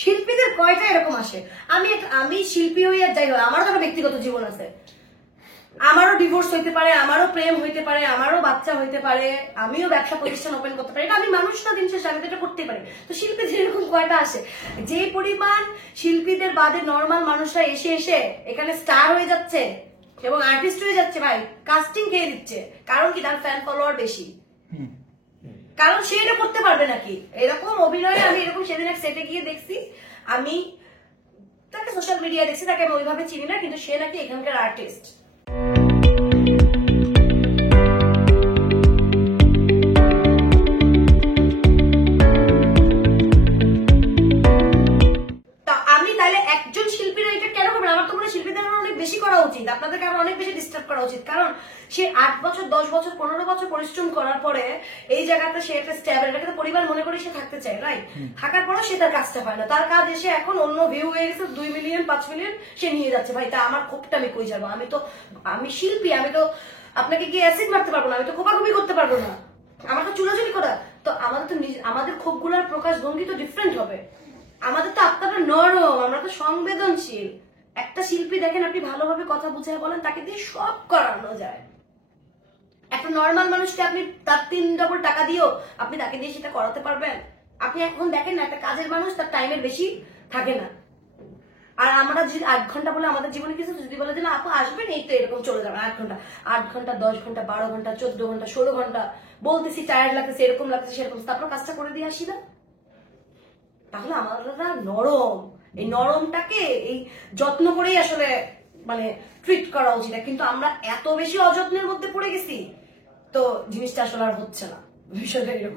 শিল্পীদের কয়টা এরকম আসে? আমি শিল্পী হই আর যাই হোক, আমারও তো একটা ব্যক্তিগত জীবন আছে, আমারও ডিভোর্স হইতে পারে, আমারও প্রেম হইতে পারে, আমারও বাচ্চা হইতে পারে, আমিও ব্যবসা প্রতিষ্ঠান ওপেন করতে পারি, আমি মানুষ না, দিন শেষে আমি তো এটা করতেই পারি। তো শিল্পীদের এরকম কয়টা আসে? যে পরিমাণ শিল্পীদের বাদে নর্মাল মানুষরা এসে এসে এখানে স্টার হয়ে যাচ্ছে এবং আর্টিস্ট হয়ে যাচ্ছে, ভাই কাস্টিং খেয়ে দিচ্ছে। কারণ কি? তার ফ্যান ফলোয়ার বেশি। কারণ সে এটা করতে পারবে নাকি? এরকম অভিনয় আমি এরকম সেদিন এক সেটে গিয়ে দেখছি, আমি তাকে সোশ্যাল মিডিয়ায় দেখছি, তাকে আমি ওইভাবে চিনি না, কিন্তু সে নাকি এখানকার আর্টিস্ট। আমি তাহলে একজন শিল্পীরা এটা কেন করবেন? আমার তো মনে হয় শিল্পীদের অনেক বেশি করা উচিত, আপনাদেরকে আরো অনেক বেশি ডিস্টার্ব করা উচিত। কারণ সে 8 বছর 10 বছর 15 বছর পরিশ্রম করার পরে এই জায়গাটা সে একটা স্ট্যাবল, এটাকে পরিবার মনে করে সে থাকতে চায়, রাইট? থাকার পরেও সে তার কাজটা পায় না, তার কাজ এসে এখন অন্য ভিউ হয়ে গেছে 2 মিলিয়ন 5 মিলিয়ন সে নিয়ে যাচ্ছে। ভাই তা আমার ক্ষোভটা আমি কই যাবো? আমি শিল্পী, আমি তো আপনাকে গিয়ে অ্যাসিড মারতে পারবো না, আমি তো কোপাকুপি করতে পারবো না, আমার তো চুলাচুলি করা। তো আমাদের ক্ষোভগুলোর প্রকাশ ভঙ্গি তো ডিফারেন্ট হবে। আমাদের তো আত্মাটা নরম, আমরা তো সংবেদনশীল। একটা শিল্পী দেখেন, আপনি ভালোভাবে কথা বুঝায় বলেন, তাকে দিয়ে সব করানো যায়। একটা নর্মাল মানুষকে আপনি তার 3 ডবল টাকা দিয়েও আপনি তাকে দিয়ে সেটা করাতে পারবেন? আপনি এখন দেখেন না, একটা কাজের মানুষ তার টাইমের বেশি থাকে না। আর আমরা যদি 8 ঘন্টা বলে আমাদের জীবনে কিছু যদি বলে যে না আপু আসবেন, এই তো এরকম চলে যাবে 8 ঘন্টা 10 ঘন্টা 12 ঘন্টা 14 ঘন্টা 16 ঘন্টা বলতেছি টায়ার্ড লাগতেছে, এরকম লাগতেছে সেরকম, তারপর কাজটা করে দিয়ে আসি না? তাহলে আমরা নরম, এই নরমটাকে এই যত্ন করেই আসলে মানে ট্রিট করা উচিত। কিন্তু আমরা এত বেশি অযত্নের মধ্যে পড়ে গেছি, তো জিনিসটা আসলে আর হচ্ছে না, বিষয়টা এরকম।